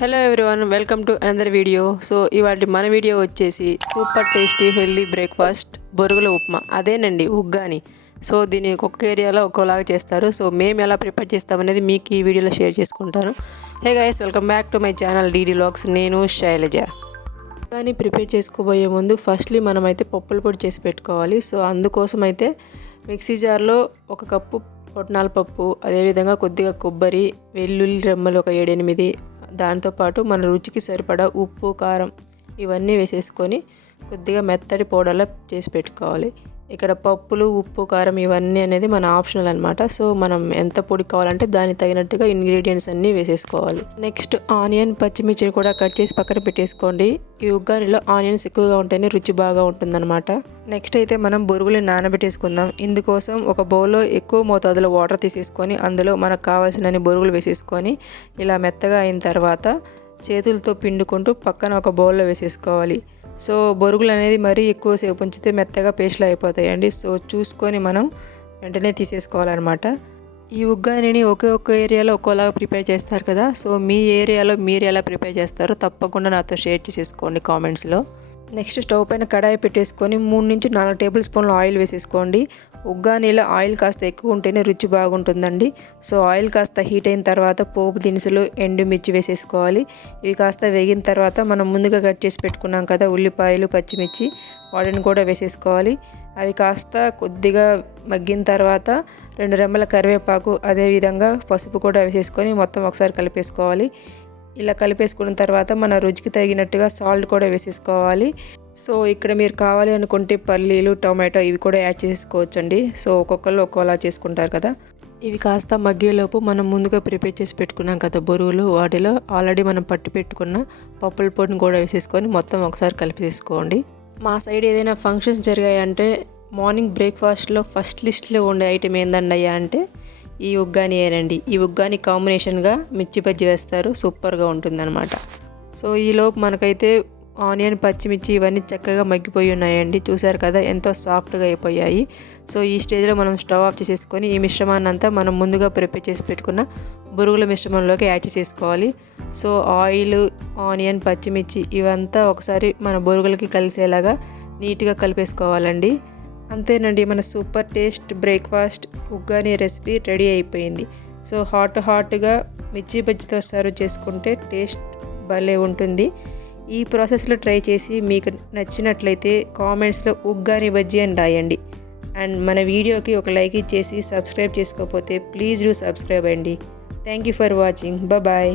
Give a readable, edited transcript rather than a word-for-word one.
Hello everyone, welcome to another video. So ఇవాళ మన video వచ్చేసి సూపర్ టేస్టీ హెల్దీ బ్రేక్ఫాస్ట్ బొరుగుల ఉప్మా. అదేనండి ఉగ్గాని. సో దీన్ని ఒక్కొక్క ఏరియాలో ఒక్కోలాగా చేస్తారు. సో మేము ఎలా ప్రిపేర్ చేస్తామనేది మీకు ఈ వీడియోలో షేర్ చేసుకుంటాను. Hey guys, welcome back to my channel DD vlogs. నేను శైలజ. ఉగ్గాని ప్రిపేర్ చేసుకోబోయే ముందు ఫస్ట్లీ మనమైతే పప్పుల పొడి చేసి పెట్టుకోవాలి. సో అందుకోసం అయితే మిక్సీ జార్లో 1 కప్పు పొట్నాల పప్పు, అదేవిధంగా కొద్దిగా కొబ్బరి, వెల్లుల్లి రెమ్మలు ఒక 7-8, దాంతోపాటు మన రుచికి సరిపడా ఉప్పు, కారం ఇవన్నీ వేసేసుకొని కొద్దిగా మెత్తటి పౌడర్లా చేసి పెట్టుకోవాలి. ఇక్కడ పప్పులు, ఉప్పు, కారం ఇవన్నీ అనేది మన ఆప్షనల్ అనమాట. సో మనం ఎంత పొడి కావాలంటే దానికి తగినట్టుగా ఇంగ్రీడియంట్స్ అన్నీ వేసేసుకోవాలి. నెక్స్ట్ ఆనియన్, పచ్చిమిర్చిని కూడా కట్ చేసి పక్కన పెట్టేసుకోండి. ఈ ఉగ్గానిలో ఆనియన్స్ ఎక్కువగా ఉంటేనే రుచి బాగా ఉంటుందన్నమాట. నెక్స్ట్ అయితే మనం బొరుగులు నానబెట్టేసుకుందాం. ఇందుకోసం ఒక బౌల్లో ఎక్కువ మోతాదులో వాటర్ తీసేసుకొని అందులో మనకు కావాల్సినన్ని బొరుగులు వేసేసుకొని ఇలా మెత్తగా అయిన తర్వాత చేతులతో పిండుకుంటూ పక్కన ఒక బౌల్లో వేసేసుకోవాలి. సో బొరుగులు అనేది మరీ ఎక్కువసేపు ఉంచితే మెత్తగా పేస్ట్లు అయిపోతాయండి. సో చూసుకొని మనం వెంటనే తీసేసుకోవాలన్నమాట. ఈ ఉగ్గానిని ఒక్క ఏరియాలో ఒక్కోలాగా ప్రిపేర్ చేస్తారు కదా. సో మీ ఏరియాలో మీరు ఎలా ప్రిపేర్ చేస్తారో తప్పకుండా నాతో షేర్ చేసేసుకోండి కామెంట్స్లో. నెక్స్ట్ స్టవ్ పైన కడాయి పెట్టేసుకొని 3-4 టేబుల్ స్పూన్లు ఆయిల్ వేసేసుకోండి. ఉగ్గానీలో ఆయిల్ కాస్త ఎక్కువ ఉంటేనే రుచి బాగుంటుందండి. సో ఆయిల్ కాస్త హీట్ అయిన తర్వాత పోపు దినుసులు, ఎండుమిర్చి వేసేసుకోవాలి. ఇవి కాస్త వేగిన తర్వాత మనం ముందుగా కట్ చేసి పెట్టుకున్నాం కదా ఉల్లిపాయలు, పచ్చిమిర్చి, వాటిని కూడా వేసేసుకోవాలి. అవి కాస్త కొద్దిగా మగ్గిన తర్వాత 2 రెమ్మల కరివేపాకు, అదేవిధంగా పసుపు కూడా వేసేసుకొని మొత్తం ఒకసారి కలిపేసుకోవాలి. ఇలా కలిపేసుకున్న తర్వాత మన రుచికి తగినట్టుగా సాల్ట్ కూడా వేసేసుకోవాలి. సో ఇక్కడ మీరు కావాలి అనుకుంటే పల్లీలు, టొమాటో ఇవి కూడా యాడ్ చేసుకోవచ్చండి. సో ఒక్కొక్కరు ఒక్కోలా చేసుకుంటారు కదా. ఇవి కాస్త మగ్గేలోపు మనం ముందుగా ప్రిపేర్ చేసి పెట్టుకున్నాం కదా బొరుగులు, వాటిలో ఆల్రెడీ మనం పట్టి పెట్టుకున్న పప్పుల పొడిని కూడా వేసేసుకొని మొత్తం ఒకసారి కలిపేసుకోండి. మా సైడ్ ఏదైనా ఫంక్షన్స్ జరిగాయంటే మార్నింగ్ బ్రేక్ఫాస్ట్లో ఫస్ట్ లిస్ట్లో ఉండే ఐటెం ఏందండి అంటే ఈ ఉగ్గానియేనండి. ఈ ఉగ్గాని కాంబినేషన్గా మిర్చి బజ్జీ వేస్తారు, సూపర్గా ఉంటుందన్నమాట. సో ఈలోపు మనకైతే ఆనియన్, పచ్చిమిర్చి ఇవన్నీ చక్కగా మగ్గిపోయి ఉన్నాయండి. చూసారు కదా ఎంతో సాఫ్ట్గా అయిపోయాయి. సో ఈ స్టేజ్లో మనం స్టవ్ ఆఫ్ చేసేసుకొని ఈ మిశ్రమాన్ని అంతా మనం ముందుగా ప్రిపేర్ చేసి పెట్టుకున్న బొరుగుల మిశ్రమంలోకి యాడ్ చేసుకోవాలి. సో ఆయిల్, ఆనియన్, పచ్చిమిర్చి ఇవంతా ఒకసారి మన బొరుగులకి కలిసేలాగా నీట్గా కలిపేసుకోవాలండి. అంతేనండి, మన super taste breakfast uggani recipe ready అయిపోయింది. సో హాట్గా మిర్చి బజ్జీతో సర్వ్ చేసుకుంటే టేస్ట్ భలే ఉంటుంది. ఈ ప్రాసెస్లో ట్రై చేసి మీకు నచ్చినట్లయితే కామెంట్స్లో ఉగ్గాని బజ్జీ అని రాయండి. అండ్ మన వీడియోకి ఒక లైక్ ఇచ్చేసి సబ్స్క్రైబ్ చేసుకోకపోతే ప్లీజ్ డూ సబ్స్క్రైబ్ అండి. Thank you for watching. Bye.